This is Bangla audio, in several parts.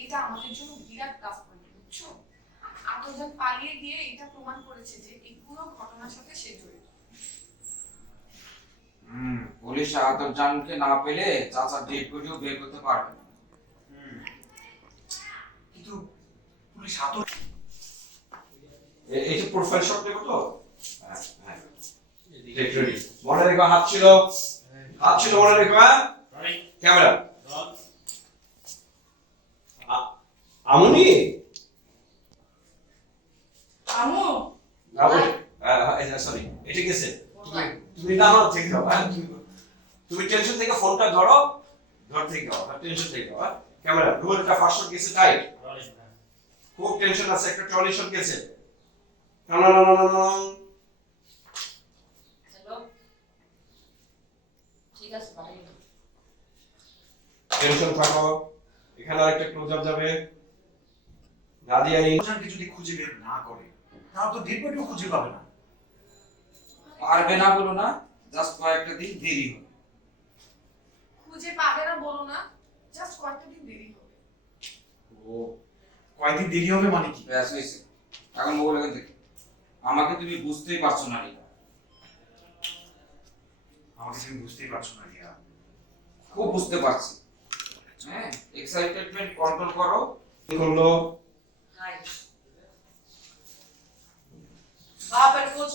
এটা আমাদের জন্য বিরাট টাফ পয়েন্ট বুঝছ? আতজন পালিয়ে গিয়ে এটা প্রমাণ করেছে যে এই পুরো ঘটনার সাথে সে জড়িত। হুম পুলিশ আদর জানকে না পেলে চাচার ডেট বডিও বের করতে পারবে না। কিন্তু পুলিশ হাত এই যে প্রোফাইল শট নেব তো? হ্যাঁ হ্যাঁ। মনে রেখো হাত ছিল। হাত ছিল মনে রেখো হ্যাঁ? ক্যামেরা আমনি আমু আমনি সরি এটা গেছে তুমি তুমি না আমার থেকে যাও হ্যাঁ। তুমি- টেনশন থেকে ফোনটা ধরো। ধর থেকে যাও টেনশন থেকে যাও হ্যাঁ ক্যামেরা রুমের একটা ফার্স্ট শট গেছে টাইট খুব টেনশন আছে একটা ট্রলি শট গেছে। না না না না না, না হ্যালো ঠিক আছে ভাই টেনশন থাকো। এখানে আরেকটা ক্লোজ আপ যাবে। নাদিয়া ইন ওজনকে যদি খুঁজে বের না করে। তাহলে তো ডেড বডিও খুঁজে পাবে না। পারবে না বলো না জাস্ট কয়েকটা দিন দেরি হবে। খুঁজে পাবে না বলো না জাস্ট কয়েকটা দিন দেরি হবে। ও কয়দিন দেরি হবে মানে কি? ব্যাস হয়েছে। এখন মোবাইল এখান থেকে আমাকে তুমি বুঝতেই পারছ না রিয়া। আমাকে তুমি বুঝতেই পারছ না রিয়া। খুব বুঝতে পারছি। হ্যাঁ এক্সাইটেডমেন্ট কন্ট্রোল করো।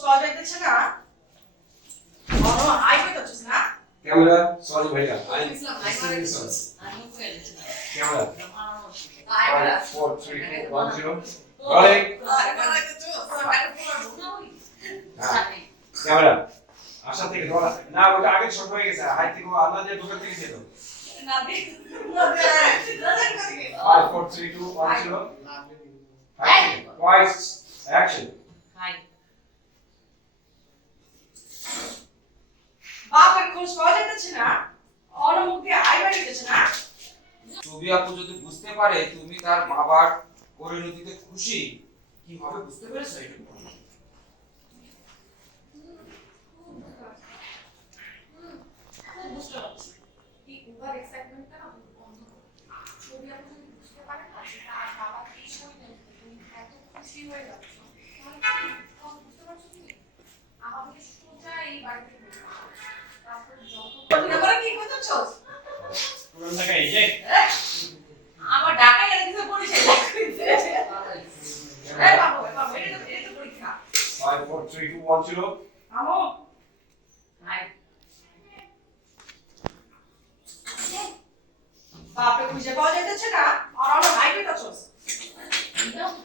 পাওয়া যাইতেছে না। বড় পেতেছিস না? ক্যামেরা সরি ভাইয়া। আই ইসলাম, হাই মারা আমি কই গেছি ক্যামেরা। হাই বেড়া। 5 4 3 1 0 রোলিং হাই মারা গেছিস। হ্যাঁ। ক্যামেরা। আশা থেকে ধরা না ওটা আগে ছোট হয়ে গেছে। হাই থেকে আল্লাহ দিয়ে দোকান থেকে যেত 5 4 3 2 1 0 টুয়াইস অ্যাকশন হাই বাপের খোঁজ পাওয়া যাইতেছে না। অনমুখ দিয়ে আই বাড়িতেছে না। ছবি আপু যদি বুঝতে পারে তুমি তার বাবার পরিণতিতে খুশি কীভাবে বুঝতে পেরেছ এটা খুব বুঝতে পারছি এই ওভার এক্সাইটমেন্টটা না বন্ধ করো ছবি আপনি যদি বুঝতে পারেন না যে তার বাবা এই শরীরে তুমি এত খুশি হয়ে যাচ্ছ তাহলে কি তখন বুঝতে পারছ কি আমাকে সোজা এই বাড়িতে নিয়ে আসো। তারপর যত তোমরা কি করতেছস পুরান টাকা এই যে আমার ঢাকা গেলে কিছু পরিচয় এই বাবু এই এটা তো এটা তো পরীক্ষা 5 4 3 2 1 0 আমো হাই বাপরে খুঁজে পাওয়া যাইতেছে না, আর আমার হাই পেতেছস বলতে